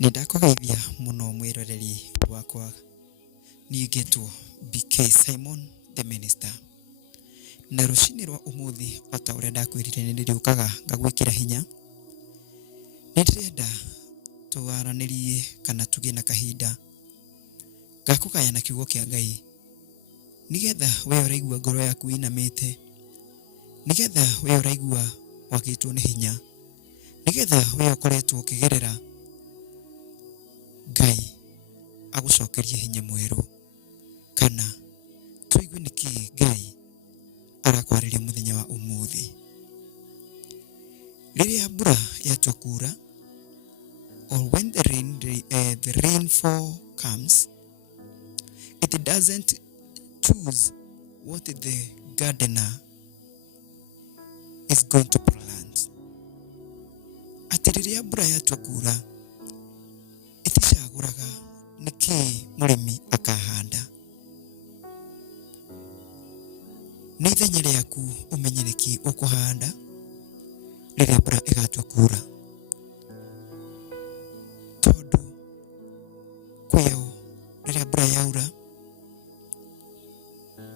Nindakũgeithia mũno mwĩroreri wakwa. Niĩ ngĩtwo BK Simon the Minister. Na rũcinĩ rwa ũmũthĩ o ta ũrĩa ndakwĩrire nĩ ndĩrĩũkaga ngagwĩkĩra hinya. Nĩ ndĩrenda tũaranĩrie kana tũgĩe na kahinda ga kũgayana kiugo kĩa Ngai, nĩgetha we ũraigua ngoro yaku ĩinamĩte, nĩgetha we ũraigua wakĩtwo nĩ hinya, nĩgetha we ũkoretwo ũkĩgerera, Ngai agũcokerie hinya mwerũ, kana tũigue nĩkĩ Ngai arakwarĩria mũthenya wa ũmũthĩ. Rĩrĩa mbura yatua kuura, or when the rainfall comes, it doesn't choose what the gardener is going to plant. Atĩ rĩrĩa mbura yatua kuura, iticagũraga nĩkĩ mũrĩmi akahanda. Nĩ ithenya rĩaku ũmenye nĩkĩ ũkũhanda rĩrĩa mbura ĩgatua kuura. Tondũ kwĩyo rĩrĩa mbura yaura,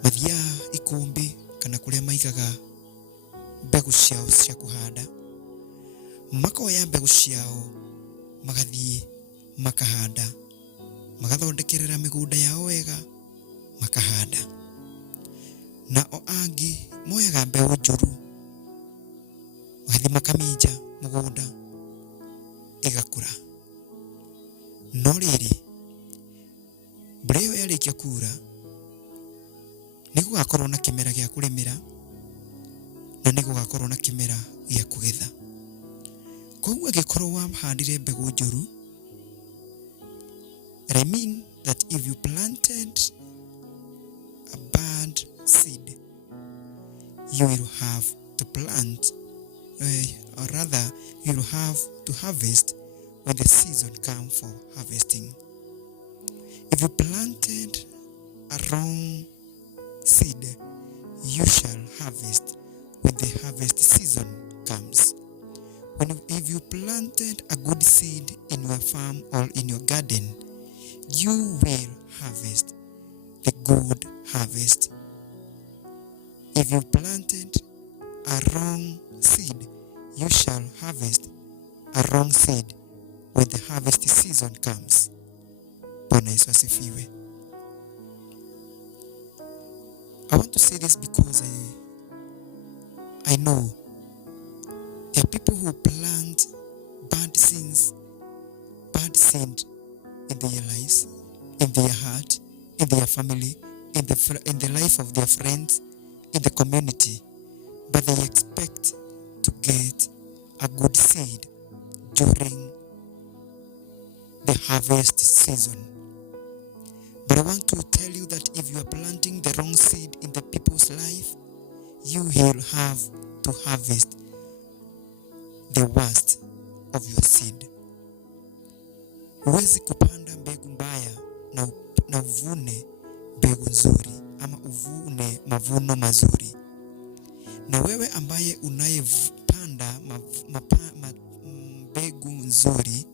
mathiaga ikũmbĩ kana kũrĩa maigaga mbegũ ciao cia kũhanda, makoya mbegũ ciao magathiĩ makahanda, magathondekerera mĩgũnda yao wega makahanda. Na o angĩ moyaga mbeũ njũru magathiĩ makaminja mũgũnda ĩgakũra. No rĩrĩ, mbura ĩyo yarĩkia kuura, nĩ gũgakorwo na kĩmera gĩa kũrĩmĩra na nĩ gũgakorwo na kĩmera gĩa kũgetha. Koguo angĩkorwo wahandire mbegũ njũru, and I mean that if you planted a bad seed, you will have to plant, or rather you will have to harvest when the season comes for harvesting. If you planted a wrong seed, you shall harvest when the harvest season comes. If you planted a good seed in your farm or in your garden, you will harvest the good harvest. If you planted a wrong seed, you shall harvest a wrong seed when the harvest season comes. Bwana Yesu asifiwe. I want to say this because I know there are people who plant bad seed in their lives, in their heart, in their family, in the life of their friends, in the community, but they expect to get a good seed during the harvest season. But I want to tell you that if you are planting the wrong seed in the people's life, you will have to harvest the worst of your seed. Huwezi kupanda mbegu mbaya na uvune mbegu nzuri, ama uvune mavuno mazuri. Na wewe ambaye unayepanda mbegu nzuri,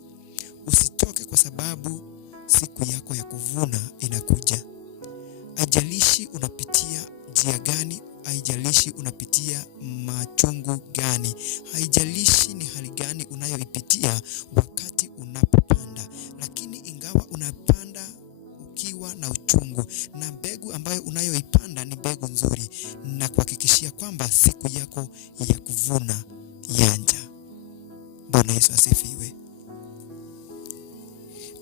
usitoke kwa sababu siku yako ya kuvuna inakuja. Haijalishi unapitia njia gani, haijalishi unapitia machungu gani, haijalishi ni hali gani unayoipitia wakati unapopanda, lakini ingawa unapanda ukiwa na uchungu, na mbegu ambayo unayoipanda ni mbegu nzuri, na kuhakikishia kwamba siku yako ya kuvuna yanja. Bwana Yesu asifiwe.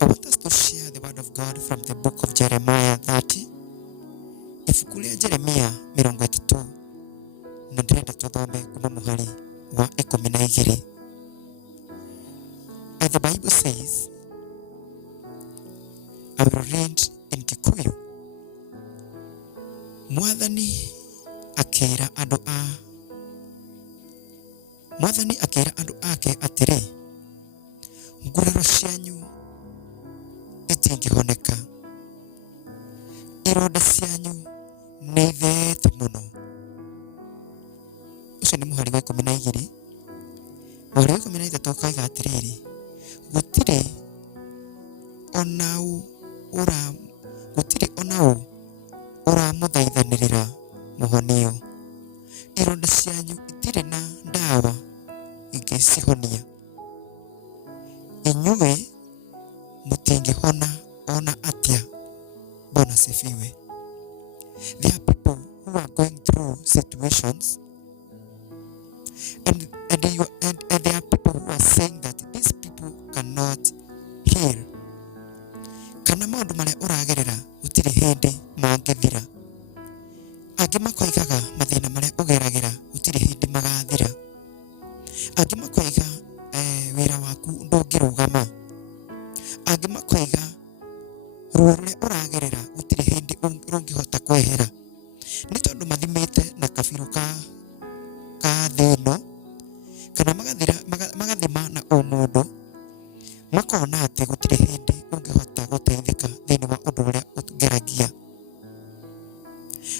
I want us to share the word of God from the book of Jeremiah 30. Ibuku rĩa Jeremia 30, na ndĩrenda tũthome kuma mũhari wa 12. And the Bible says, I will read in Kikuyu. Mwathani akĩra andũ ake atĩrĩ, nguraro cianyu itingĩhoneka, ironda cianyu nĩ itheete mũno. Ũcio nĩ mũhari wa 12. Mũhari wa 13 ũkaiga atĩrĩrĩ, gũtirĩ onau ora muthaithanirira muhonio. Ironda cianyu itire na ndawa ingicihonia. Inyuĩ mutingihona ona atia. Bwana sifiwe. There are people who are going through situations and there are people who are saying that these people cannot heal. Kana maundu maria uragerera gutiri hindi mangithira. Angi makoigaga mathina maria ugeragira gutiri hindi magathira. Angi makoiga wira waku ndungirugama. Angi makoiga ruo ruria uragerera gutiri hindi rungihota kwehera. Ni tondu mathimite na kabiru ka thino kana magathima na mundu makona ati gutiri hindi ungihota guteithika thini wa undu uria utugeragia.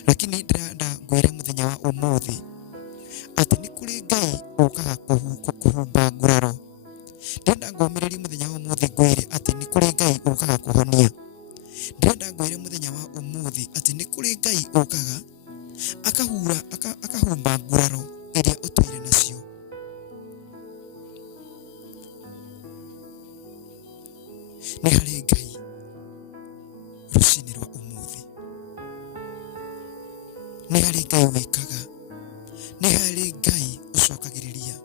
Lakini ndirenda ngwire muthenya wa umuthi ati ni kuri Ngai ukaga kuhumba nguraro. Ndirenda ngomiririe muthenya wa umuthi ngwire ati ni kuri Ngai ukaga kuhonia. Ndirenda ngwire muthenya wa umuthi ati ni kuri Ngai ukaga akahumba nguraro iria utuire nacio. Ni hari Ngai rucini rwa umuthi. Ni hari Ngai wikaga. Ni hari Ngai ucokagiriria.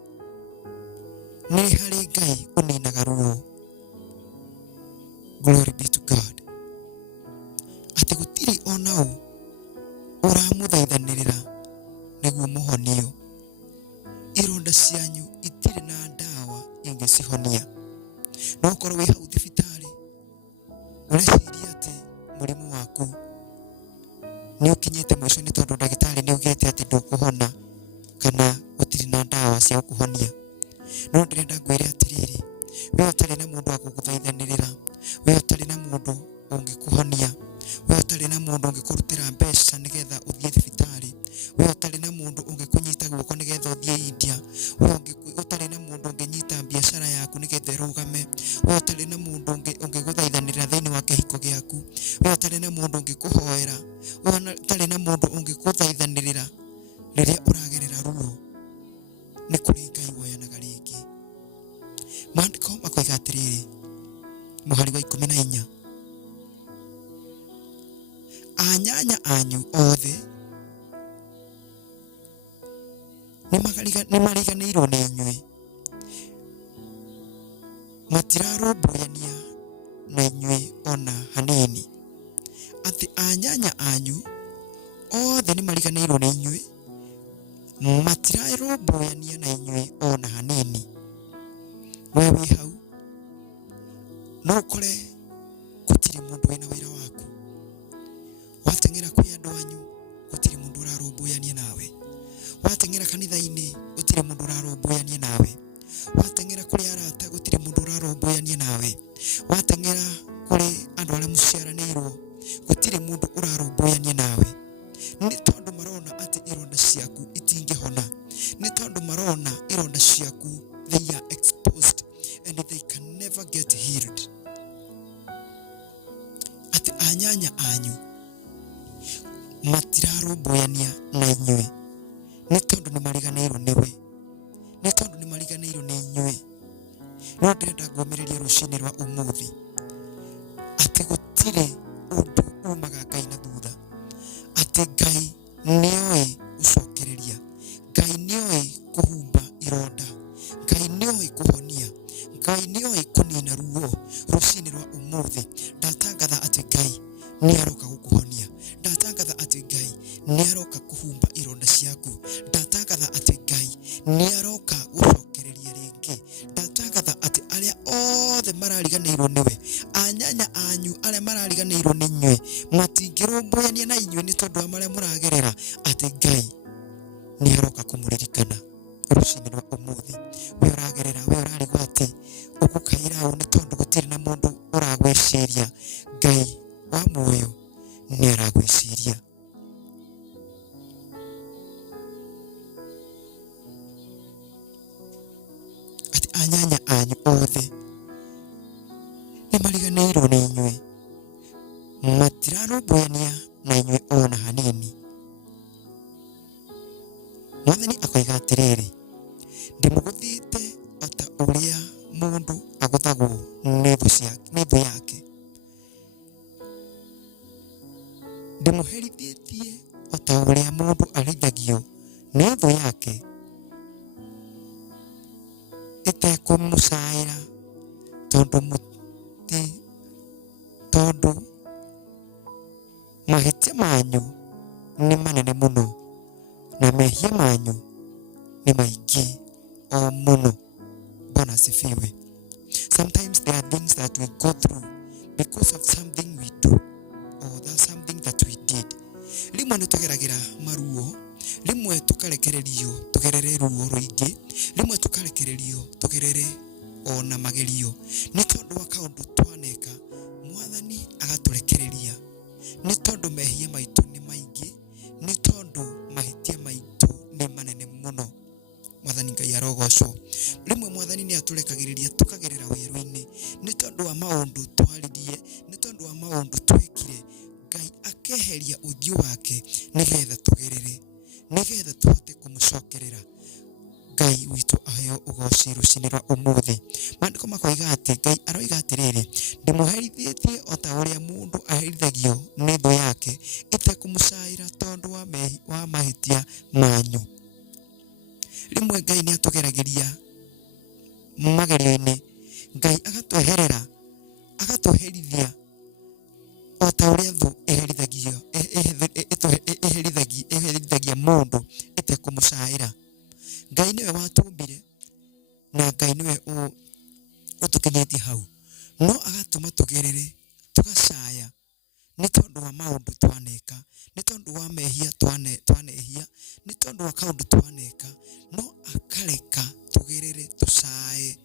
Ni hari Ngai uninaga ruo. Glory be to God. Ati gutiri onau uramuthaithanirira niguo muhonio. Ironda cianyu itire na ndawa ingicihonia. No korwo wi hau thibitari ureciria ati murimu waku ni ukinyite mwico ni tondu ndagitari ni ugite ati ndukuhona kana gutiri na ndawa cia kuhonia. No ndirenda ngwire atiriri, we utari na mundu wa guguthaithanirira, we utari na mundu ungikuhonia, we utari na mundu ungikurutira mbeca nigetha uthie thibitari, we utari na mundu ungikunyita guoko nigetha uthie India, we utari na mundu unginyita biashara yaku nigetha irugame, we utari na mundu ungiguthaithanirira thiini wa kihiko giaku, we utari na mundu ungikuhoera, we utari na mundu ungiguthaithanirira riria uragerera ruo. Ni kuri Ngai woyanaga ringi. Maandiko makoiga atiriri, muhari wa 14, anyanya anyu othe ni mariganirwo ni inyui, matirarũmbũyania na inyui ona hanini. Ati anyanya anyu othe ni mariganirwo ni inyui, matirarũmbũyania na inyui ona hanini. We wi hau no ukore gutiri mundu wina wira waku. Wateng'era kwi andu anyu gutiri mundu urarũmbũyania nawe. Wateng'era kanitha-ini gutiri mundu urarũmbũyania nawe. Wateng'era kuri arata gutiri mundu urarũmbũyania nawe. Wateng'era kuri andu aria muciaranirwo gutiri mundu urarũmbũyania nawe. Ni tondu marona ati ironda ciaku itingihona. Ni tondu marona ironda ciaku they are exposed and they can never get healed. Ati anyanya anyu matirarũmbũyania na inyui ni tondu ni mariganirwo niwe, ni tondu ni mariganirwo ni inyui. No ndirenda ngomiririe rucini rwa umuthi ati gutiri undu umaga Ngai na thutha. Ati Ngai nioi gucokereria, Ngai nioi kuhumba ironda, Ngai nioi kuhonia, Ngai nioi kunina ruo. Rucini rwa umuthi ndatangatha ati Ngai ni aroka gukuhonia. Ndatangatha ati Ngai ni aroka kuhumba ironda ciaku. Ndatangatha ati Ngai ni aroka gucokereria ringi. Ndatangatha ati aria othe marariganirwo niwe, anyanya anyu aria marariganirwo ni inyui, matingirũmbũyania na inyui ni tondu wa maria muragerera. Ati Ngai ni aroka kumuririkana. Rucini rwa umuthi we uragerera, we urarigwo ati ugukaira ni tondu gutiri na mundu uragwiciria. Ngai wa muoyo ni aragwiciria. Ati anyanya anyu othe ni mariganirwo ni uria mundu agothagwo nĩ thũ yake. Ndimuherithĩtie o ta ũrĩa mũndũ arĩithagio nĩ thũ yake ĩtekũmũcaĩra, tondũ mahĩtia manyu nĩ manene mũno na mehia manyu nĩ maingĩ o mũno. Bwana asifiwe. Sometimes there are things that we go through because of something we do or that's something that we did. Rimwe nĩ tũgeragĩra maruo, rimwe tũkarekererio tũgerere ruo rũingĩ, rimwe tũkarekererio tũgerere ona magerio. Nĩ tondũ wa kaũndũ twaneka, Mwathani agatũrekereria. Nĩ tondũ mehia maitũ nĩ maingĩ, nĩ tondũ mahĩtia maitũ nĩ manene mũno. Mwathani Ngai arogocwo. Rimwe Mwathani nĩ atũrekagĩrĩria tũkagerera werũ-inĩ nĩ tondũ wa maũndũ twaririe, nĩ tondũ wa maũndũ twekire. Ngai akeheria ũthiũ wake nĩgetha tũgerere, nĩgetha tũhote kũmũcokerera. Ngai witũ aheo ũgoci rũcinĩ rwa ũmũthĩ. Maandĩko makoiga atĩ Ngai aroiga atĩrĩrĩ, ndĩmũherithĩtie o ta ũrĩa mũndũ aherithagio nĩ thũ yake ĩtekũmũcaĩra tondũ wa mahĩtia manyu. Rimwe Ngai nĩ atũgeragĩria magerio-inĩ, Ngai agatweherera, agatũherithia o ta ũrĩa thũ ĩherithagia mũndũ ĩtekũmũcaĩra. Ngai nĩwe watũmbire na Ngai nĩwe ũtũkinyĩtie hau, no agatũma tũgerere tũgacaya nĩ tondũ wa maũndũ twaneka, nĩ tondũ wa mehia twanehia, nĩ tondũ wa kaũndũ twaneka, no akareka tũgerere tũcae.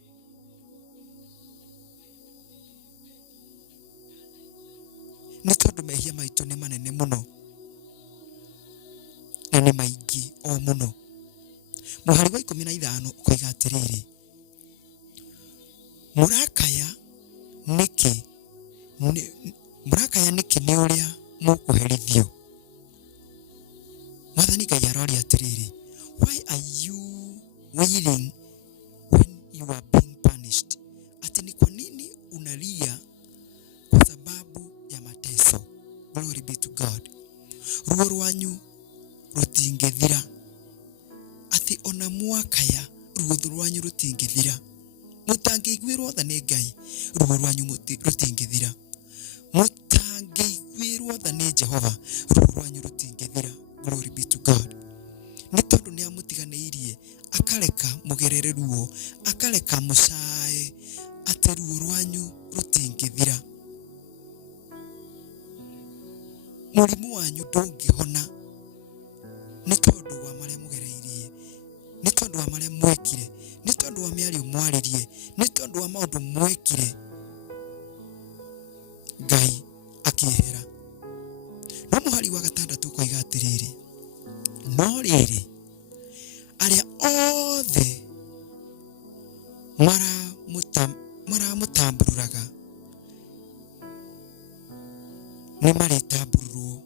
Nĩ tondũ mehia maitũ nĩ manene mũno na nĩ maingĩ o mũno. Mũhari wa 15 ũkoiga atĩrĩrĩ, mũrakaya nĩkĩ nĩ ũrĩa mũkũherithio. Mwathani Ngai aroria atĩrĩrĩ, why are you wailing when you are being punished? Ati ni kwa nini unalia kwa sababu ya mateso? Glory be to God. Ruo rwanyu rutingĩthira. Ati ona mwakaya ruo rwanyu rutingĩthira. Mũtangĩiguĩrwo tha nĩ Ngai, ruo rwanyu rutingĩthira. Mũtangĩiguĩrwo tha nĩ Jehova, ruo rwanyu rutingĩthira. Glory be to God. Nĩ tondũ nĩ amũtiganĩirie, akareka mũgerere ruo, akareka mũcae, atĩ ruo rwanyu rutingĩthira. Mũrimũ wanyu ndũngĩhona nĩ tondũ wa marĩa mũgereirie, nĩ tondũ wa marĩa mwekire, nĩ tondũ wa mĩario mwaririe, nĩ tondũ wa maũndũ mwekire. Ngai akĩehera. No mũhari wa 6 koiga atĩrĩrĩ, no rĩrĩ arĩa othe maramũtambururaga nĩ marĩtambururwo,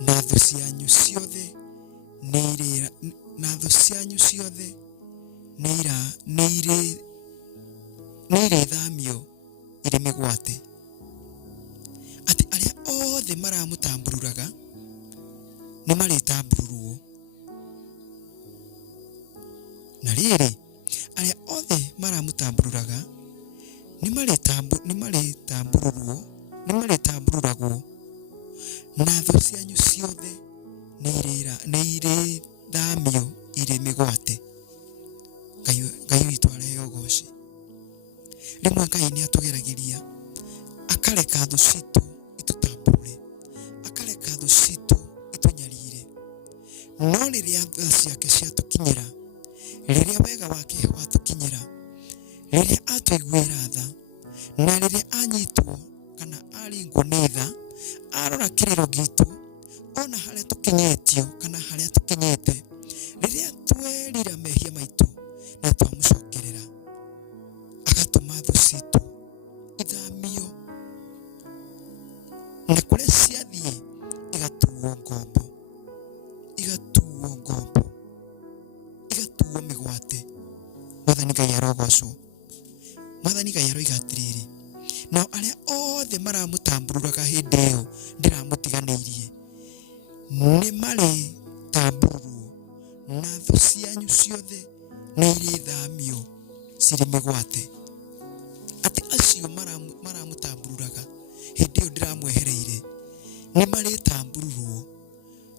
na thũ cianyu ciothe nĩ irĩthamio irĩ mĩgwate. Atĩ arĩa othe maramũtambururaga nĩ marĩtambururwo, na rĩrĩ arĩa othe maramũtambururaga nĩ marĩtambururagwo, na thũ cianyu ciothe nĩ irĩthamio irĩ mĩgwate. Ngai witũ areheo ũgoci. Rĩmwe Ngai nĩ atũgeragĩria, akareka thũ citũ itũtamburure, akareka thũ citũ itũnyariire. No rĩrĩa tha ciake ciatũkinyĩra, rĩrĩa wega wake watũkinyĩra, rĩrĩa atũiguĩra tha, na rĩrĩa anyitwo kana aringwo nĩ tha, arora kĩrĩro gitũ, ona harĩa tũkinyĩtio kana harĩa tũkinyĩte, rĩrĩa twerira mehia maitũ na twamũcokerera, agatũma thũ citũ ithamio, na kũrĩa ciathiĩ igatuo ngombo, igatuo mĩgwate. Mwathani Ngai arogocwo. Mwathani Ngai aroiga atiriri, nao aria othe maramutambũrũraga hĩndĩ ĩyo ndiramũtiganĩirie nĩ marĩ tambũrũrwo, na thũ cianyu ciothe nĩ irĩthamio cirĩ mĩgwate. Atĩ acio maramutambũrũraga hĩndĩ ĩyo ndiramwehereire nĩ marĩtambũrũrwo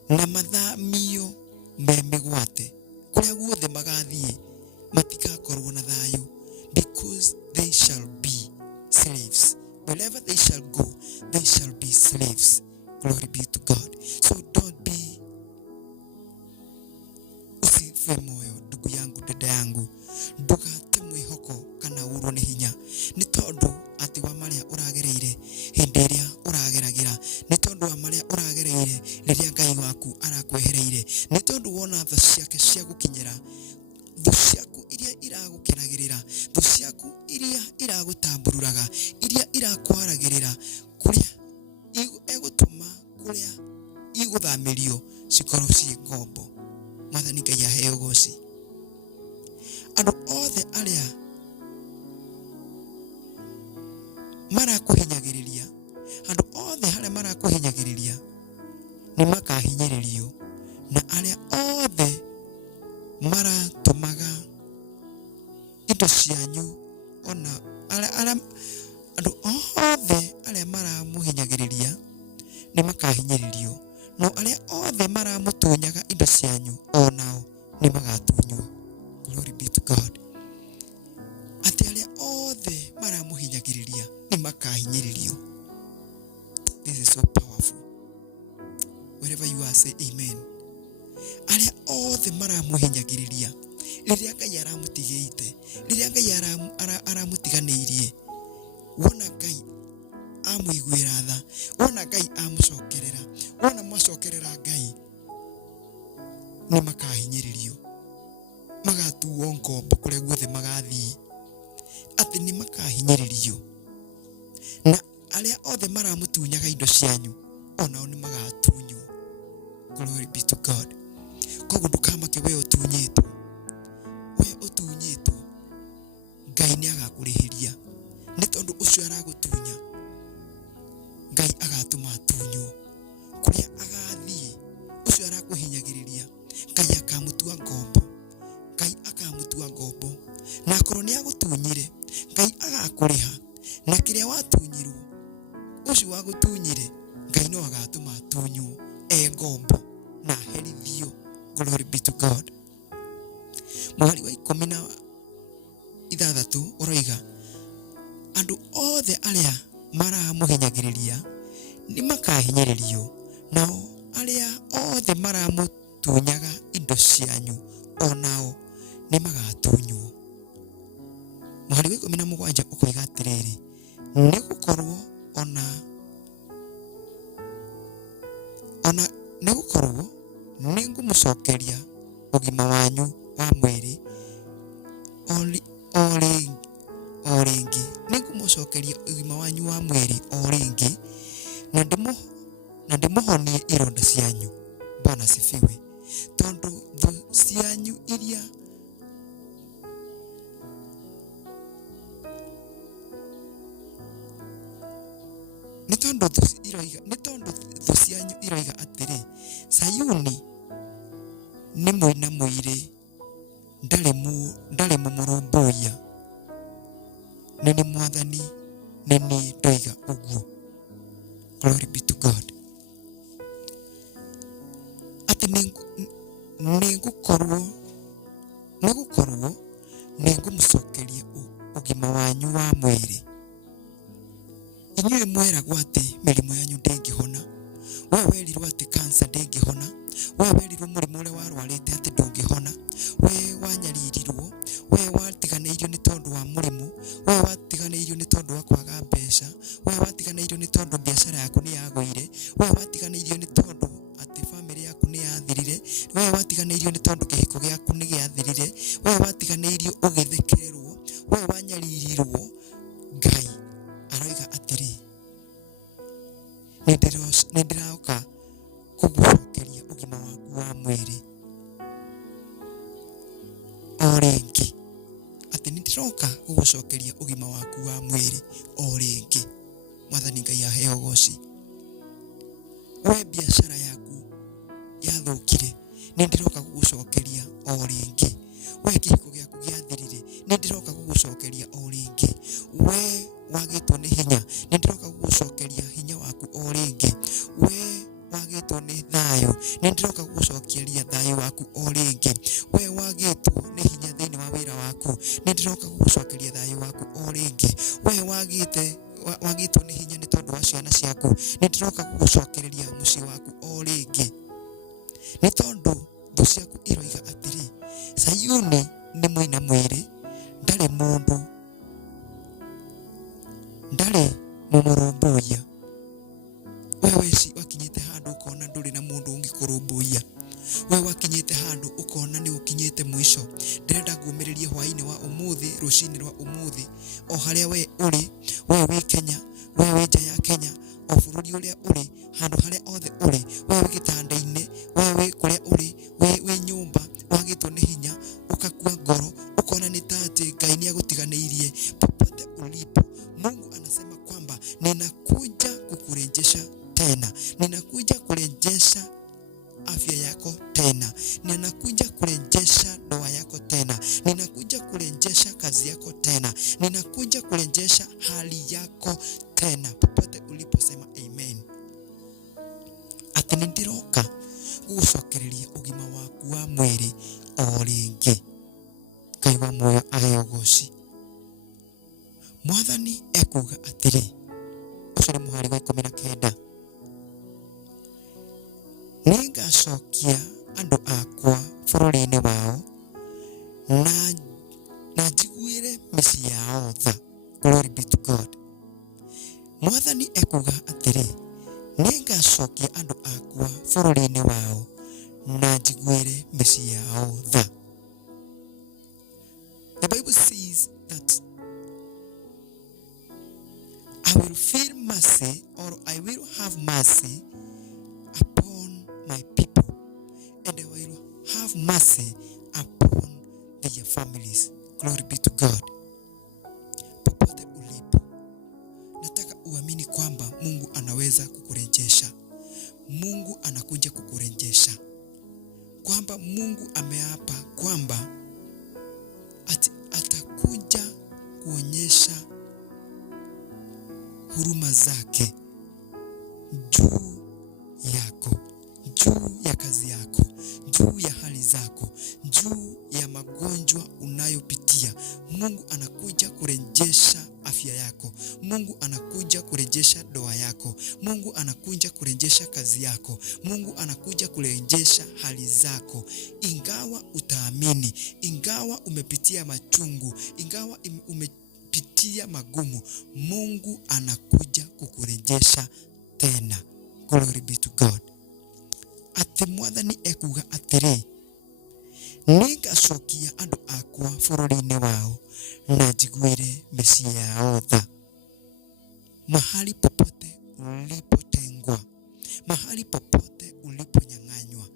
na mathamio me mĩgwate, kũrĩa guothe magathiĩ matigakorwo na thayũ, because they shall be slaves. Wherever they shall go, they shall be slaves. Glory be to God. So don't be, usife moyo ndugu yangu, dada yangu, ndugate mwĩhoko kana urwo nĩ hinya nĩ tondũ atĩ wa marĩa ũragereire hĩndĩ ĩrĩa ũrageragĩra, nĩ tondũ wa marĩa ũragereire rĩrĩa Ngai waku arakwehereire, nĩ tondũ wona tha ciake cia gũkinyĩra, thũ ciaku iria iragũkenagĩrĩra, thũ ciaku iria iragũtambũrũraga, iria irakwaragĩrĩra, kũrĩa egũtũma kũrĩa igũthamĩrio cikorwo ciĩ ngombo. Mwathani Ngai aheo goci. Andũ othe arĩa marakũhinyagĩrĩria, andũ othe arĩa marakũhinyagĩrĩria nĩ makahinyĩrĩrio, na arĩa othe maratũmaga indo cianyu, ona andũ othe arĩa maramũhinyagĩrĩria nĩ makahinyĩrĩrio, no arĩa othe maramũtunyaga indo cianyu onao nĩ magatunywo. Glory be to God. Atĩ arĩa othe maramũhinyagĩrĩria nĩ makahinyĩrĩrio. This is so powerful. Wherever you are, say amen. Arĩa othe maramũhinyagĩrĩria rĩrĩa Ngai aramũtigĩte, rĩrĩa Ngai aramũtiganĩirie, wona Ngai amũiguĩra tha, wona Ngai amũcokerera, wona mwacokerera Ngai, nĩ makahinyĩrĩrio, magatuo ngombo kũrĩa guothe magathiĩ. Atĩ nĩ makahinyĩrĩrio, na arĩa othe maramũtunyaga indo cianyu onao nĩ magatunywo. Glory be to God. Koguo ndũkamake we ũtunyĩtwo, we ũtunyĩtwo, Ngai nĩ agakũrĩhĩria, nĩ tondũ ũcio aragũtunya Ngai agatũma atunywo. Kũrĩa agathiĩ ũcio arakũhinyagĩrĩria, Ngai akamũtua ngombo, Ngai akamũtua ngombo, na akorwo nĩ agũtunyire, Ngai agakũrĩha, na kĩrĩa watunyirwo ũcio wagũtunyire, Ngai no agatũma atunywo ngombo na herithio. Glory be to God. Mũhari wa 16 ũroiga, andũ othe arĩa maramũhinyagĩrĩria nĩ makahinyĩrĩrio, nao arĩa othe maramũtunyaga indo cianyu onao nĩ magatunywo. Mũhari wa 17 ũkoiga atĩrĩrĩ, nĩ gũkorwo nĩ gũkorwo nĩ ngũmũcokeria ũgima wanyu wa mwĩrĩ o rĩngĩ, nĩ ngũmũcokeria ũgima wanyu wa mwĩrĩ o rĩngĩ, na ndĩmũhonie ironda cianyu. Bwana sifiwe. Tondũ thũ cianyu iria nĩ tondũ thũ cianyu iroiga atĩrĩ, Sayuni nĩ mũina mũirĩ, ndarĩ mũmũrũmbũiya, nĩ nĩ Mwathani, nĩ niĩ ndoiga ũguo. Glory be to God. Atĩ nĩ gũkorwo nĩ ngũmũcokeria ũgima wanyu wa mwĩrĩ. Inyuĩ mweragwo atĩ mĩrimũ yanyu ndĩngĩhona, we werirwo atĩ cancer ndĩngĩhona, we werirwo mũrimũ ũrĩa warwarĩte atĩ ndũngĩhona, we wanyaririrwo, we watiganĩirio nĩ tondũ wa mũrimũ, we watiganĩirio nĩ tondũ wa kwaga mbeca, we watiganĩirio nĩ tondũ biacara yaku nĩ yagũire, we watiganĩirio nĩ tondũ atĩ bamĩrĩ yaku nĩ yathirire, we watiganĩirio nĩ tondũ kĩhiko gĩaku nĩ gĩathirire, we watiganĩirio ũgĩthekererwo, we wanyaririrwo. Ngai aroiga atĩrĩ, nĩ ndĩroka kũgũcokeria ũgima waku wa mwĩrĩ o rĩngĩ. Atĩ nĩ ndĩroka gucokeria ugima waku wa mwiri o ringi. Mwathani Ngai aheo goci. We biashara yaku yathukire, ni ndiroka gugucokeria o ringi. We kihiko giaku giathirire, ni ndiroka gugucokeria o ringi. We wagitwo ni hinya, ni ndiroka gugucokeria hinya waku o ringi. We wagitwo ni thayo, ni ndiroka gugucokeria thayo waku o ringi. We wagitwo ni hinya thiini wa wira waku, ni ndiroka gugucokeria thayo waku o ringi. We wagitwo ni hinya ni tondu wa ciana ciaku, ni ndiroka gugucokeria mucii waku o ringi. Ni tondu thu ciaku iroiga atiri, Sayuni ni mwina mwiri, ndari mundu, ndari mumurumbuia. Wewe si wakinyite handu ukona nduri na mundu ungikurumbuia. We wakinyite handu ukona ni ukinyite mwisho. Ndirenda nguumiririe hwaini wa umuthi, rucini rwa umuthi, o haria we uri, we wi Kenya, we wi nja ya Kenya, o bururi uria uri, handu haria othe uri, we wi gitandaini, we wi kuria uri, we nyumba, wagitwo ni hinya, ukakua ngoro, ukona ni tati Ngai ni agutiganiirie. Popote ulipo, Mungu anasema kwamba ninakuja kukurejesha tena, ninakuja kurejesha afya yako tena, ninakuja kurejesha ndoa yako tena, ninakuja kurejesha kazi yako tena, ninakuja kurejesha hali yako tena. Popote ulipo sema amen. Ati nindiroka gucokereria ugima waku wa mwiri o ringi. Ngai wa muoyo aheo goci. Mwathani ekuga atiri, ucio ni muhari wa 19, ningacokia andu akwa bururi-ini wao na njiguire micii yao tha. Glory be to God. Mwathani ekuga atiri, ningacokia andu akwa bururi-ini wao na njiguire micii yao tha. The Bible says that I will feel mercy, or I will have mercy upon my people, and I will have mercy upon their families. Glory be to God. Popote ulipo, nataka uamini kwamba Mungu anaweza kukurejesha. Mungu anakuja kukurejesha, kwamba Mungu ameapa kwamba atakuja kuonyesha huruma zake juu yako, juu ya kazi yako, juu ya hali zako, juu ya magonjwa unayopitia. Mungu anakuja kurejesha afya yako. Mungu anakuja kurejesha ndoa yako. Mungu anakuja kurejesha kazi yako. Mungu anakuja kurejesha hali zako. Ingawa utaamini, ingawa umepitia machungu, ingawa umepitia magumu, Mungu anakuja kukurejesha tena. Glory be to God. Ati Mwathani ekuga atiri, ningacokia andu akwa bururi-ini wao na njiguire micii yao tha. Mahali popote ulipotengwa, mahali popote uliponyang'anywa,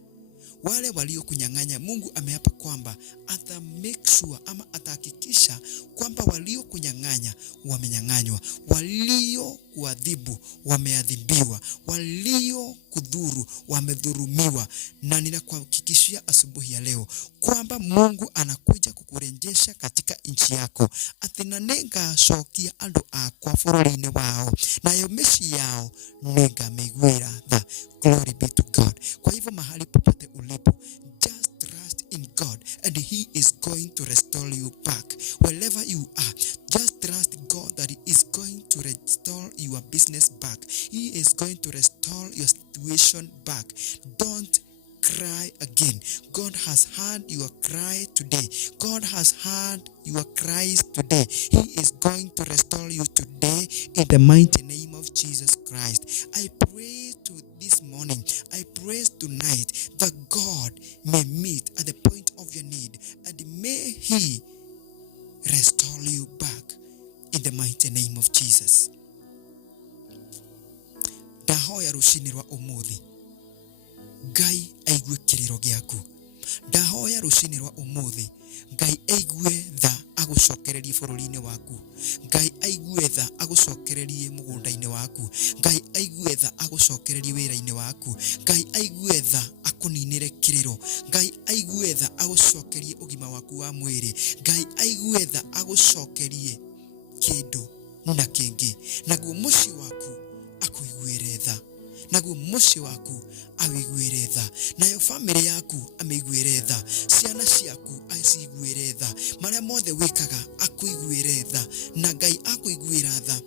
wale waliokunyang'anya, Mungu ameapa kwamba ata make sure ama atahakikisha kwamba waliokunyang'anya wamenyang'anywa, waliokuadhibu wameadhibiwa, waliokudhuru wamedhurumiwa. Na ninakuhakikishia asubuhi ya leo kwamba Mungu anakuja kukurejesha katika nchi yako. Ati na ningacokia andu akwa bururi-ini wao, nayo micii yao ningamiguira tha. Glory be to God. Kwa hivyo mahali popote ulipo, just trust in God and He is going to restore you back. Wherever you are, just trust God that He is going to restore your business back. He is going to restore your situation back. Don't cry again. God has heard your cry today. God has heard your cries today. He is going to restore you today in the mighty name of Jesus Christ. I pray to this morning, I pray tonight that God may meet at the point of your need, and may He restore you back in the mighty name of Jesus. Ndahoya rucini rwa umuthi, Ngai aigue kiriro giaku. Ndahoya rucini rwa umuthi, Ngai aigue tha agucokererie bũrũri-inĩ waku. Ngai aigue tha agucokererie mũgũnda-inĩ waku. Ngai aigue tha agucokererie wĩra-inĩ waku. Ngai aigue tha akuninĩre kĩrĩro. Ngai aigue tha agucokerie ũgima waku wa mwĩrĩ. Ngai aigue tha agucokerie kĩndũ na kĩngĩ. Naguo mũciĩ waku akũiguĩre tha. Naguo mũciĩ waku awĩiguĩre tha. Nayo famĩlĩ yaku amĩiguĩre tha. Ciana ciaku aciguĩre tha. Marĩa mothe wĩkaga akũiguĩre tha. Na Ngai akũiguĩra tha,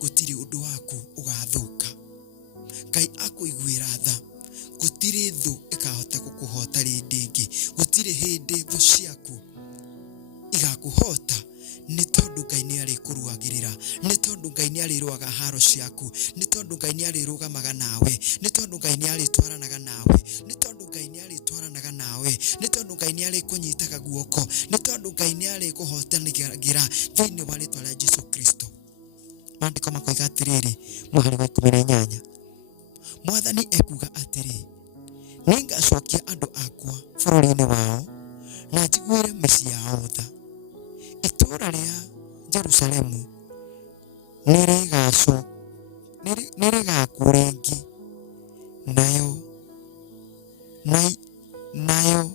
gũtirĩ ũndũ waku ũgathũka. Ngai akũiguĩra tha, gũtirĩ thũ ĩkahota gũkũhota rĩngĩ. Gũtirĩ hĩndĩ thũ ciaku igakũhota, nĩ tondũ Ngai nĩ arĩkũrũagĩrĩra. Nĩ tondũ Ngai nĩ arĩrũaga haro ciaku. Nĩ tondũ Ngai nĩ arĩrũgamaga nawe. Nĩ tondũ Ngai nĩ arĩtwaranaga nawe. Nĩ tondũ Ngai nĩ arĩtwaranaga nawe. Nĩ tondũ Ngai nĩ arĩkũnyitaga guoko. Nĩ tondũ Ngai nĩ arĩkũhotanagĩra thĩinĩ wa rĩĩtwa rĩa Jesũ Kristo. Maandĩko makoiga atĩrĩrĩ, mũhari wa 18, Mwathani ekuga atĩrĩ, nĩngacokia andũ akwa bũrũri-inĩ wao na njiguĩre mĩciĩ yao tha. Itũũra rĩa Jerusalemu nĩrĩgakwo rĩngĩ, nayo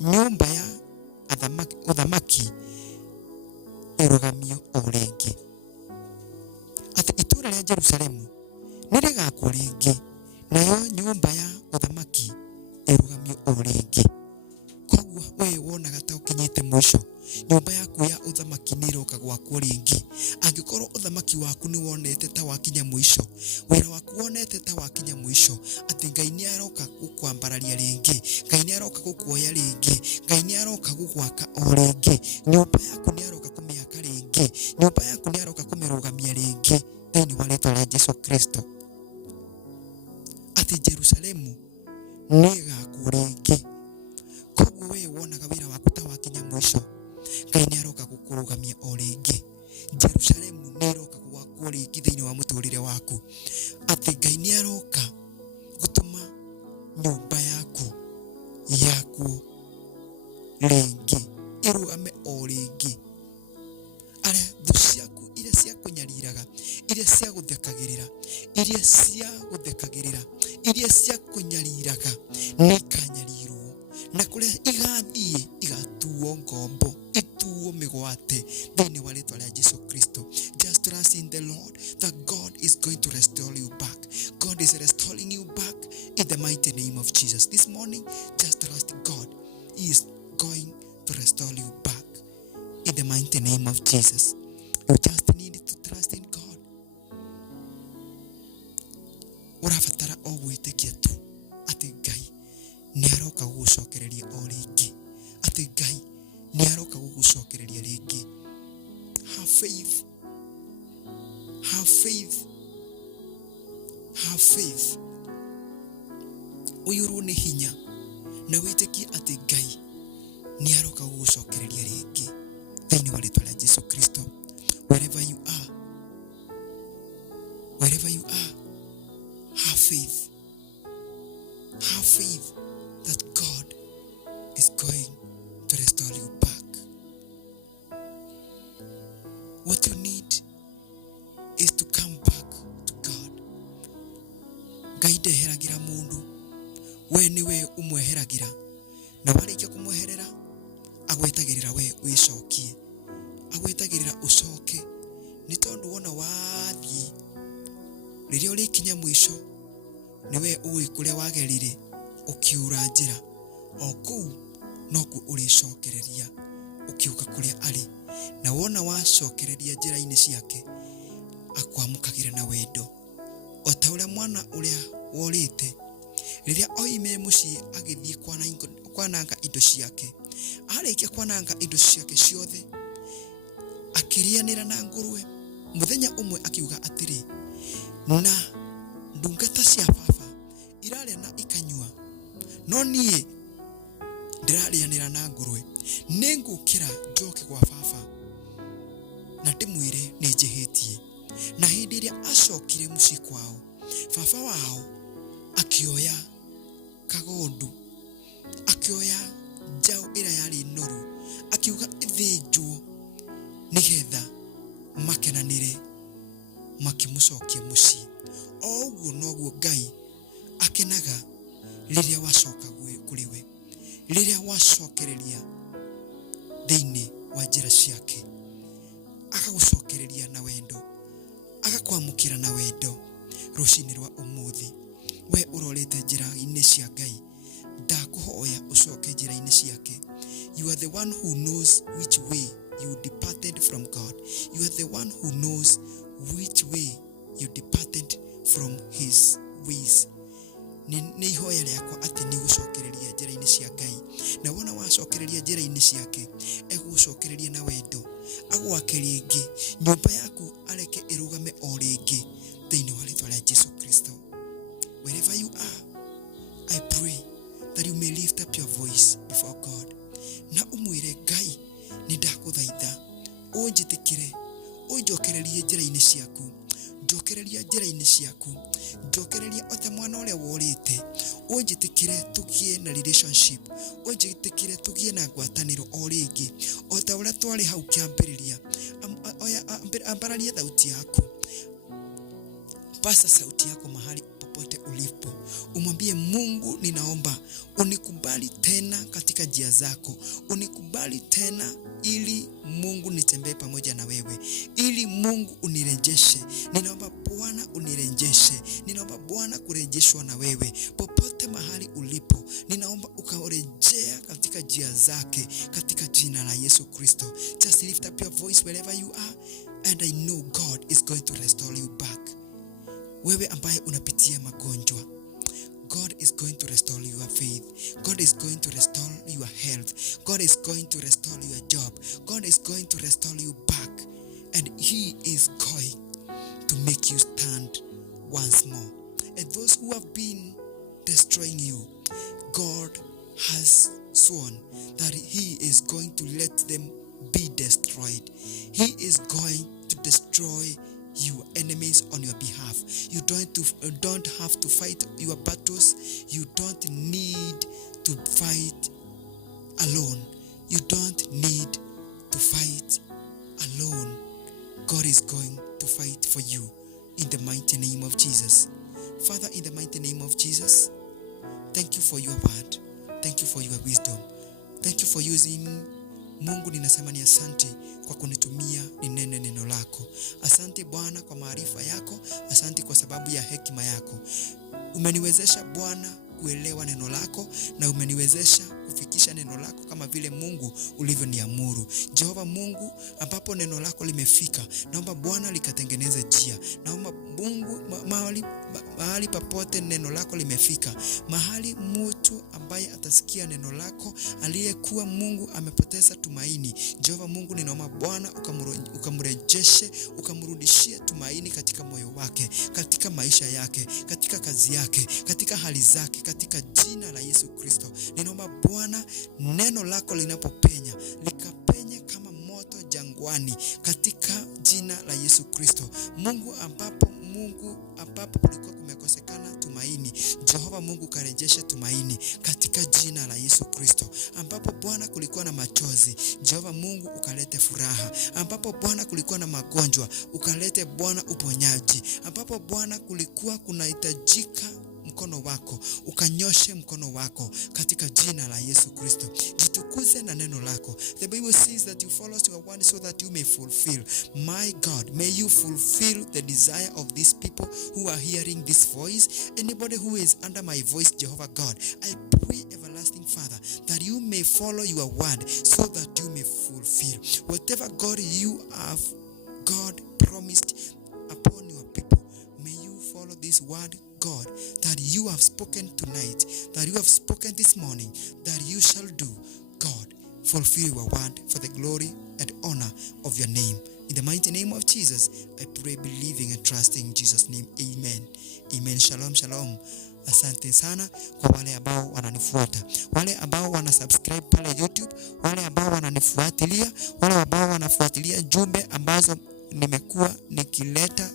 nyũmba ya ũthamaki ĩrũgamio o rĩngĩ. Atĩ itũũra rĩa Jerusalemu nĩrĩgakwo rĩngĩ, nayo nyũmba ya ũthamaki ĩrũgamio o rĩngĩ. Koguo we wonaga ta ũkinyĩte mũico, nyũmba yaku ya ũthamaki nĩ ĩroka gwakwo rĩngĩ. Angĩkorwo ũthamaki waku nĩ wonete ta wakinya mũico, wĩra waku wonete ta wakinya mũico, atĩ Ngai nĩ aroka gũkwambararia rĩngĩ, Ngai nĩ aroka gũkuoya rĩngĩ, Ngai nĩ aroka gũgwaka o rĩngĩ, nyũmba yaku nĩ aroka kũmĩaka rĩngĩ, nyũmba yaku nĩ aroka kũmĩrũgamia rĩngĩ thĩinĩ wa rĩĩtwa rĩa Jesũ Kristo. Atĩ Jerusalemu nĩ ĩgakwo rĩngĩ. Koguo we wonaga wĩra waku ta wakinya mũico, Ngai nĩ aroka gũkũrũgamia o rĩngĩ. Jerusalemu nĩ ĩroka gwakwo rĩngĩ thĩinĩ wa mũtũrĩre waku. Atĩ Ngai nĩ aroka gũtũma nyũmba yaku yakwo rĩngĩ, ĩrũgame o rĩngĩ. Arĩa thũ ciaku iria ciakũnyariraga, iria ciagũthekagĩrĩra, iria ciakũnyariraga nĩ ikanyarirwo, na kũrĩa igathiĩ igatuo ngombo, ituo mĩgwate thĩinĩ wa rĩĩtwa rĩa Jesũ Kristo. Just trust in the Lord that God is going to restore you back. God is restoring you back in the mighty name of Jesus. This morning, just trust God. He is going to restore you back in the mighty name of Jesus. You just need to trust in God. Ũrabatara o gwĩtĩkia tu atĩ Ngai nĩ aroka gũgũcokereria o rĩngĩ. Atĩ Ngai nĩ aroka gũgũcokereria rĩngĩ. Have faith. Have faith. Have faith. Ũiyũrwo nĩ hinya na wĩtĩkie atĩ Ngai nĩ aroka gũgũcokereria rĩngĩ thĩinĩ wa rĩĩtwa rĩa Jesũ Kristo. Wherever you are, have faith. Have faith that God is going to restore you back. What you need is to come back to God. Ngai ndeheragĩra mũndũ, we nĩwe ũmweheragĩra, na warĩkia kũmweherera agwetagĩrĩra we wĩcokie, agwetagĩrĩra ũcoke. Nĩ tondũ wona wathiĩ, rĩrĩa ũrĩkinya mũico, nĩwe ũĩ kũrĩa wagerire ũkiura njĩra, o kũu nokuo ũrĩcokereria ũkiuka kũrĩa arĩ. Na wona wacokereria njĩra-inĩ ciake, akwamũkagĩra na wendo, o ta ũrĩa mwana ũrĩa worĩte, rĩrĩa oimire mũciĩ agĩthiĩ kwananga indo ciake, arĩkia kwananga indo ciake ciothe, akĩrĩanĩra na ngũrwe. Mũthenya ũmwe akiuga atĩrĩ, na ndungata cia baba irarĩa na ikanyua, no niĩ ndĩrarĩanĩra na ngũrwe. Nĩngũkĩra njoke gwa baba na ndĩmwĩre nĩ njĩhĩtie. Na hĩndĩ ĩrĩa acokire mũciĩ kwao, baba wao akĩoya kagondu, akĩoya njau ira yari noru akiuga ithinjwo nigetha makenanire makimucokia mucii. O uguo noguo Ngai akenaga riria wacoka kuri we, riria wacokereria thiini wa njira ciake, akagucokereria na wendo, agakwamukira na wendo. Rucini rwa umuthi we urorete njira-ini cia Ngai, ndakuhoya ucoke njira-ini ciake. You are the one who knows which way you departed from God. You are the one who knows which way you departed from his ways. Ni ihoya riakwa ati ni gucokereria njira-ini cia Ngai, na wona wacokereria njira-ini ciake egucokereria na wendo, agwake ringi, nyumba yaku areke irugame o ringi thiini wa ritwa ria Jesu Kristo. Wherever you are, I pray that you may lift up your voice before God na umwire Ngai, ni ndakuthaitha unjitikire, unjokererie njira-ini ciaku, njokereria njira-ini ciaku, njokereria ota mwana uria worite, unjitikire tugie na relationship, unjitikire tugie na ngwataniro o ringi ota uria twari hau kiambiriria. Ambararia thauti yaku, pasa sauti yako mahali popote ulipo, umwambie Mungu, ninaomba unikubali tena katika njia zako, unikubali tena ili Mungu nitembee pamoja na wewe, ili Mungu unirejeshe. Ninaomba Bwana unirejeshe, ninaomba Bwana kurejeshwa na wewe popote mahali ulipo. Ninaomba ukarejea katika njia zake katika jina la Yesu Kristo. Just lift up your voice wherever you are, and I know God is going to restore you back. Wewe ambaye unapitia magonjwa, God is going to restore your faith. God is going to restore your health. God is going to restore your job. God is going to restore you back. And He is going to make you stand once more. And those who have been destroying you, God has sworn that He is going to let them be destroyed. He is going to destroy your enemies on your behalf. You don't have to fight your battles. You don't need to fight alone. You don't need to fight alone. God is going to fight for you in the mighty name of Jesus. Father, in the mighty name of Jesus, thank you for your word. Thank you for your wisdom. Thank you for using Mungu. Ninasema ni asante kwa kunitumia ninene neno lako. Asante Bwana kwa maarifa yako. Asante kwa sababu ya hekima yako. Umeniwezesha Bwana kuelewa neno lako, na umeniwezesha kufikisha neno lako kama vile Mungu ulivyoniamuru. Jehova Mungu, ambapo neno lako limefika, naomba Bwana likatengeneze njia. Naomba Mungu mahali papote neno lako limefika, mahali mtu ambaye atasikia neno lako aliyekuwa Mungu amepoteza tumaini, Jehova Mungu, ninaomba Bwana ukamrejeshe, ukamrudishie tumaini katika moyo wake, katika maisha yake, katika kazi yake, katika hali zake, katika jina la Yesu Kristo. Ninaomba Bwana neno lako linapopenya likapenye kama moto jangwani katika jina la Yesu Kristo. Mungu ambapo kulikuwa kumekosekana tumaini, Jehova Mungu karejeshe tumaini katika jina la Yesu Kristo. Ambapo Bwana kulikuwa na machozi, Jehova Mungu ukalete furaha. Ambapo Bwana kulikuwa na magonjwa, ukalete Bwana uponyaji. Ambapo Bwana kulikuwa kunahitajika mkono wako, ukanyoshe mkono wako katika jina la Yesu Kristo. Jitukuze na neno lako. The Bible says that you follow your word so that you may fulfill. My God, may you fulfill the desire of these people who are hearing this voice. Anybody who is under my voice, Jehovah God, I pray, everlasting Father, that you may follow your word so that you may fulfill whatever God you have, God, promised upon your people. May you follow this word, God, that you have spoken tonight, that you have spoken this morning, that you shall do. God, fulfill your word for the glory and honor of your name. In the mighty name of Jesus, I pray, believing and trusting in Jesus' name. Amen. Amen. Shalom, shalom. Asante sana kwa wale ambao wananifuata, wale ambao wanasubscribe pale YouTube, wale ambao wananifuatilia, wale ambao wanafuatilia jumbe ambazo nimekuwa nikileta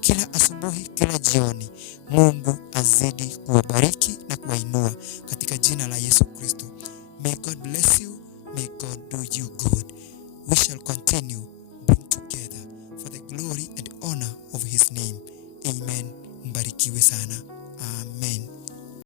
kila asubuhi, kila jioni. Mungu azidi kuwabariki na kuwainua katika jina la Yesu Kristo. May God bless you. May God do you good. We shall continue being together for the glory and honor of his name. Amen. Mbarikiwe sana. Amen.